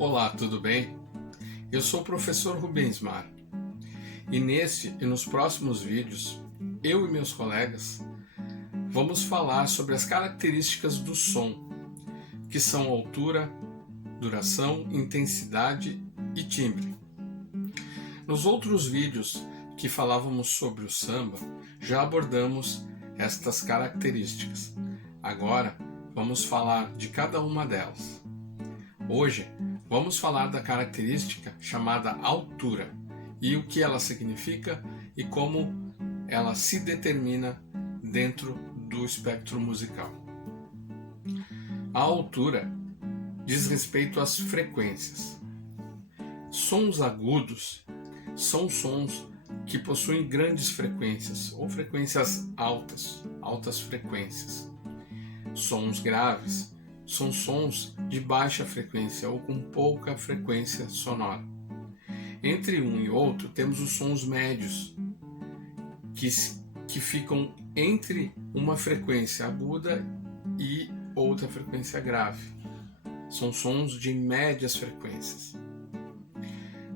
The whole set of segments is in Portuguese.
Olá, tudo bem? Eu sou o professor Rubens Mar e neste e nos próximos vídeos, eu e meus colegas vamos falar sobre as características do som, que são altura, duração, intensidade e timbre. Nos outros vídeos que falávamos sobre o samba, já abordamos estas características. Agora vamos falar de cada uma delas. Hoje vamos falar da característica chamada altura e o que ela significa e como ela se determina dentro do espectro musical. A altura diz respeito às frequências. Sons agudos são sons que possuem grandes frequências ou frequências altas frequências. Sons graves são sons de baixa frequência ou com pouca frequência sonora. Entre um e outro temos os sons médios, que ficam entre uma frequência aguda e outra frequência grave. São sons de médias frequências.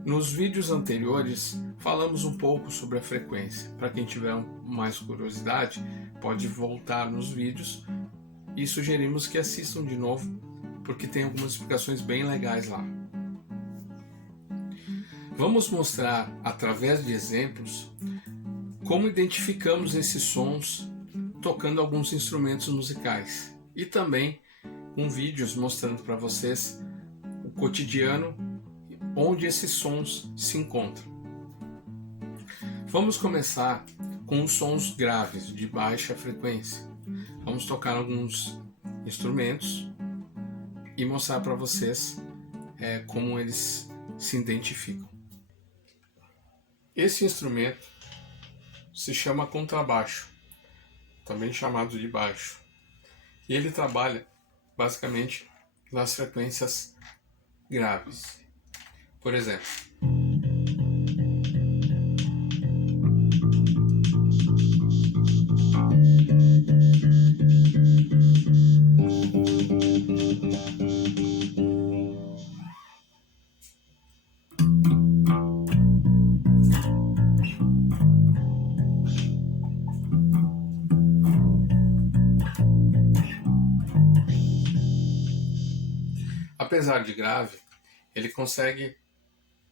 Nos vídeos anteriores falamos um pouco sobre a frequência. Para quem tiver mais curiosidade, pode voltar nos vídeos e sugerimos que assistam de novo, porque tem algumas explicações bem legais lá. Vamos mostrar, através de exemplos, como identificamos esses sons tocando alguns instrumentos musicais e também com vídeos mostrando para vocês o cotidiano onde esses sons se encontram. Vamos começar com os sons graves de baixa frequência. Vamos tocar alguns instrumentos e mostrar para vocês como eles se identificam. Esse instrumento se chama contrabaixo, também chamado de baixo, e ele trabalha basicamente nas frequências graves. Por exemplo, apesar de grave, ele consegue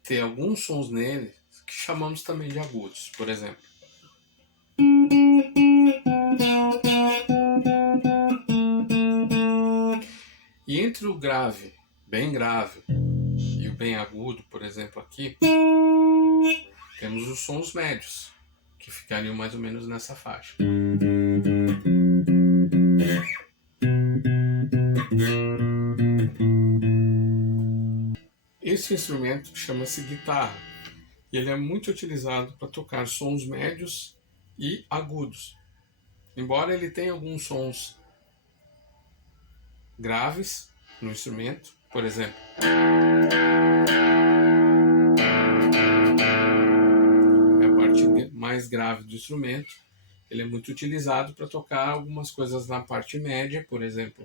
ter alguns sons nele que chamamos também de agudos. Por exemplo, e entre o grave, bem grave, e o bem agudo, por exemplo, aqui, temos os sons médios, que ficariam mais ou menos nessa faixa. Esse instrumento chama-se guitarra e ele é muito utilizado para tocar sons médios e agudos. Embora ele tenha alguns sons graves no instrumento, por exemplo, é a parte mais grave do instrumento. Ele é muito utilizado para tocar algumas coisas na parte média, por exemplo.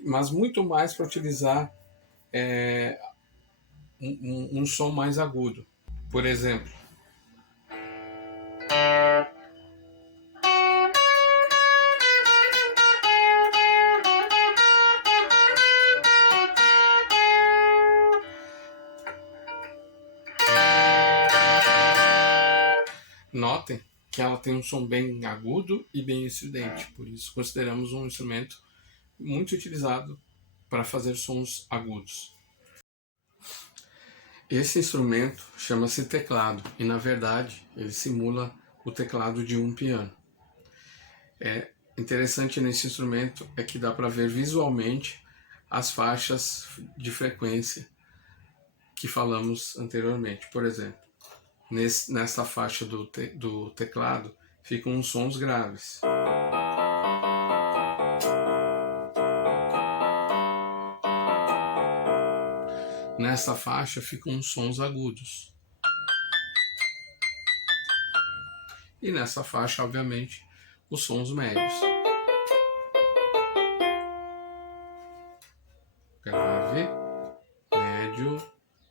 Mas muito mais para utilizar um som mais agudo. Por exemplo, notem que ela tem um som bem agudo e bem estridente, por isso consideramos um instrumento muito utilizado para fazer sons agudos. Esse instrumento chama-se teclado e, na verdade, ele simula o teclado de um piano. É interessante nesse instrumento é que dá para ver visualmente as faixas de frequência que falamos anteriormente. Por exemplo, nessa faixa do teclado ficam os sons graves. Nessa faixa ficam os sons agudos. E nessa faixa, obviamente, os sons médios. Grave, médio,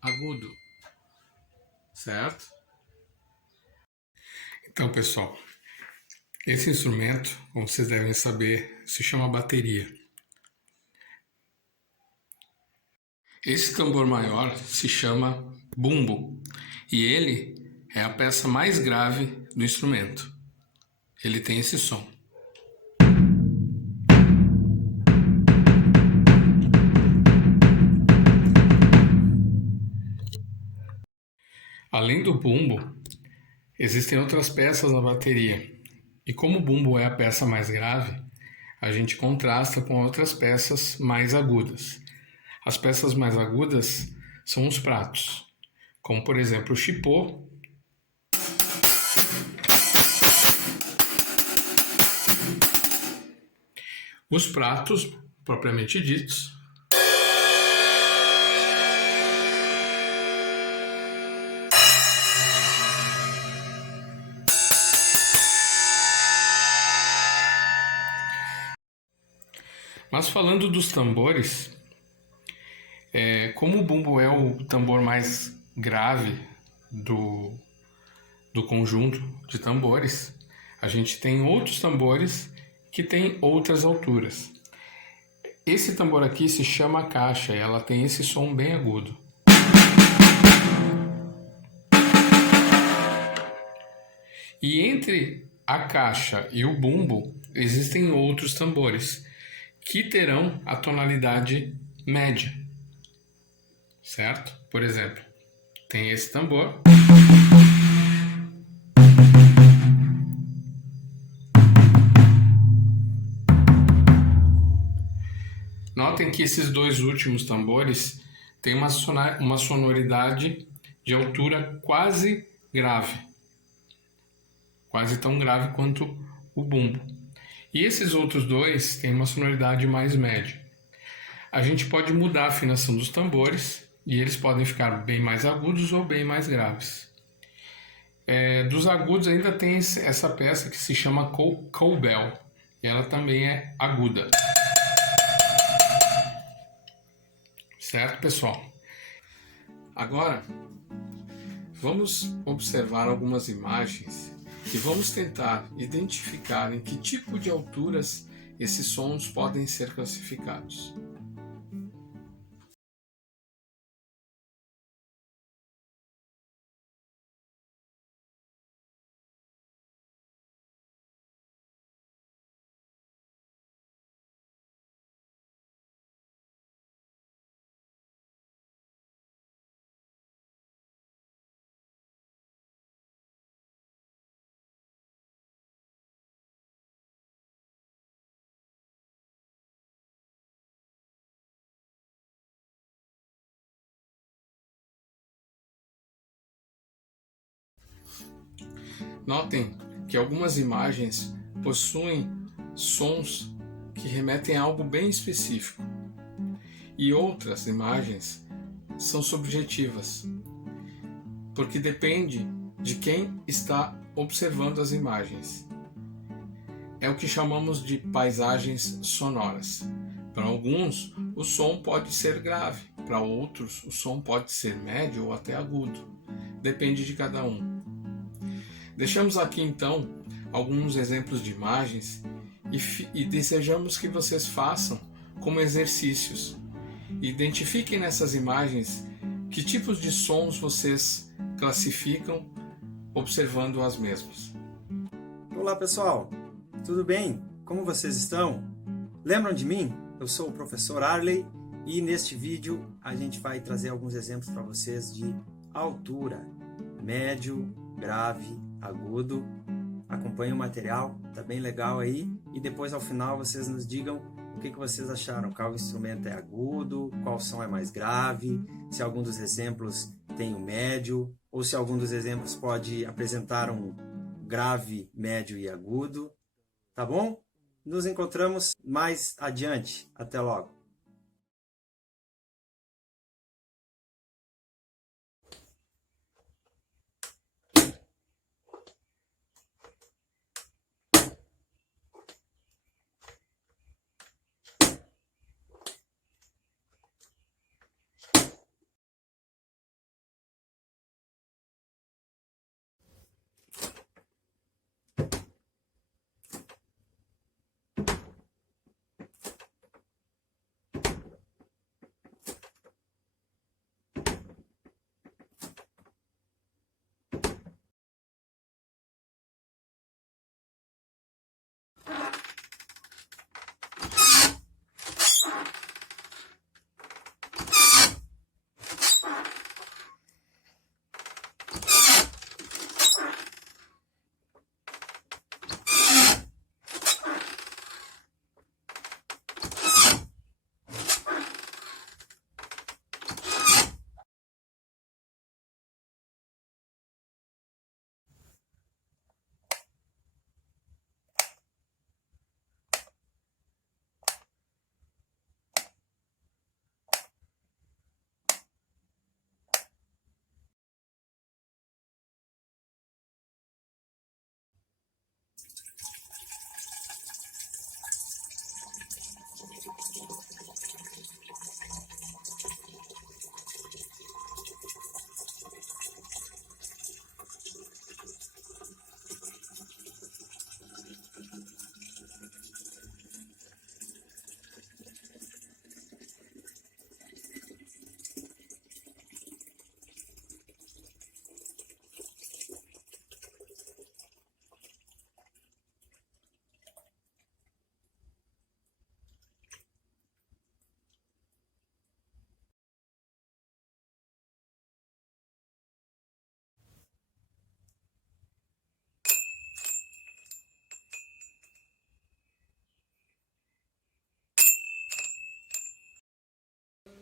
agudo. Certo? Então, pessoal, esse instrumento, como vocês devem saber, se chama bateria. Esse tambor maior se chama bumbo e ele é a peça mais grave do instrumento. Ele tem esse som. Além do bumbo, existem outras peças na bateria. E como o bumbo é a peça mais grave, a gente contrasta com outras peças mais agudas. As peças mais agudas são os pratos, como por exemplo o chipô, os pratos propriamente ditos, mas falando dos tambores, como o bumbo é o tambor mais grave do conjunto de tambores, a gente tem outros tambores que têm outras alturas. Esse tambor aqui se chama caixa e ela tem esse som bem agudo. E entre a caixa e o bumbo existem outros tambores que terão a tonalidade média, certo? Por exemplo, tem esse tambor. Notem que esses dois últimos tambores têm uma sonoridade de altura quase grave, quase tão grave quanto o bumbo. E esses outros dois têm uma sonoridade mais média. A gente pode mudar a afinação dos tambores e eles podem ficar bem mais agudos ou bem mais graves. Dos agudos ainda tem essa peça que se chama cowbell e ela também é aguda. Certo, pessoal? Agora, vamos observar algumas imagens e vamos tentar identificar em que tipo de alturas esses sons podem ser classificados. Notem que algumas imagens possuem sons que remetem a algo bem específico e outras imagens são subjetivas, porque depende de quem está observando as imagens. É o que chamamos de paisagens sonoras. Para alguns, o som pode ser grave, para outros, o som pode ser médio ou até agudo. Depende de cada um. Deixamos aqui então alguns exemplos de imagens e desejamos que vocês façam como exercícios. Identifiquem nessas imagens que tipos de sons vocês classificam observando as mesmas. Olá pessoal, tudo bem? Como vocês estão? Lembram de mim? Eu sou o professor Arley e neste vídeo a gente vai trazer alguns exemplos para vocês de altura, médio, grave, agudo. Acompanhe o material, tá bem legal aí. E depois ao final vocês nos digam o que vocês acharam. Qual instrumento é agudo, qual som é mais grave, se algum dos exemplos tem o médio, ou se algum dos exemplos pode apresentar um grave, médio e agudo. Tá bom? Nos encontramos mais adiante. Até logo.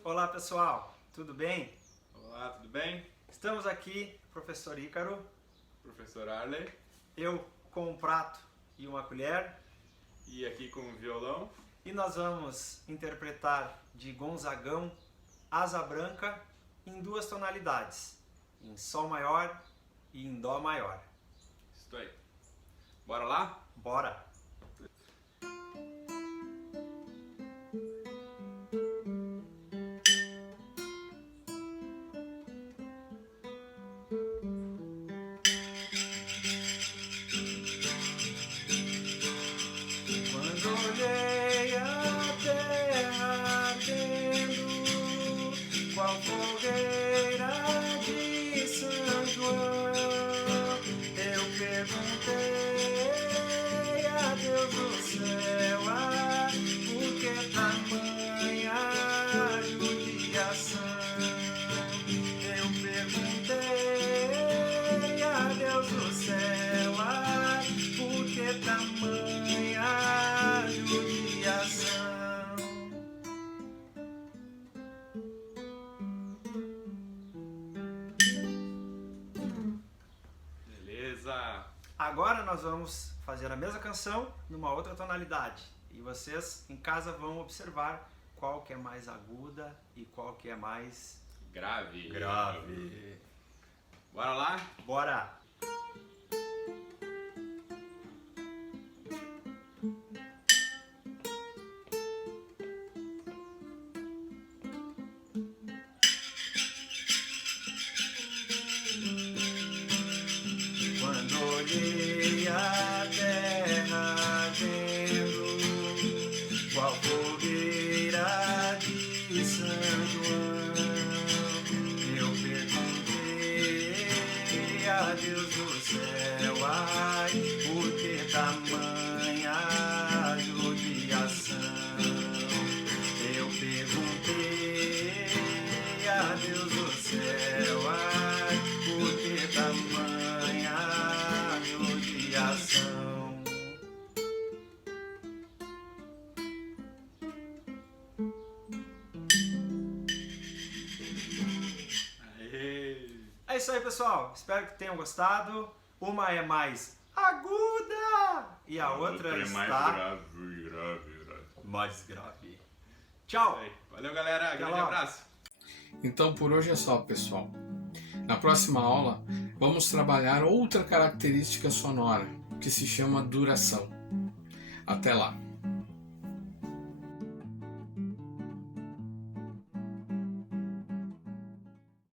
Olá pessoal, tudo bem? Olá, tudo bem? Estamos aqui, professor Ícaro, Professor Arley. eu com um prato e uma colher, E aqui com o violão. e nós vamos interpretar de Gonzagão Asa Branca em duas tonalidades, em Sol maior e em Dó maior. Isso aí. Bora lá? Bora! Quando olhei a terra ardendo, qual fogueira de São João, eu perguntei a Deus do céu, por que tamanha judiação? Eu perguntei a Deus do céu, por que tamanha judiação? Beleza. Agora nós vamos fazer a mesma canção numa outra tonalidade. E vocês em casa vão observar qual que é mais aguda e qual que é mais Grave. grave. Bora lá? Bora! Quando olhei a terra ardendo, qual fogueira de São João, eu perguntei a Deus do céu, por que tamanha judiação? Eu perguntei a Deus do céu, por que tamanha judiação? Aê. É isso aí, pessoal. Espero que tenham gostado. Uma é mais aguda e a outra está grave. mais grave. Tchau! Aí. Valeu, galera. Grande logo. abraço. Então por hoje é só, pessoal. Na próxima aula, vamos trabalhar outra característica sonora, que se chama duração. Até lá!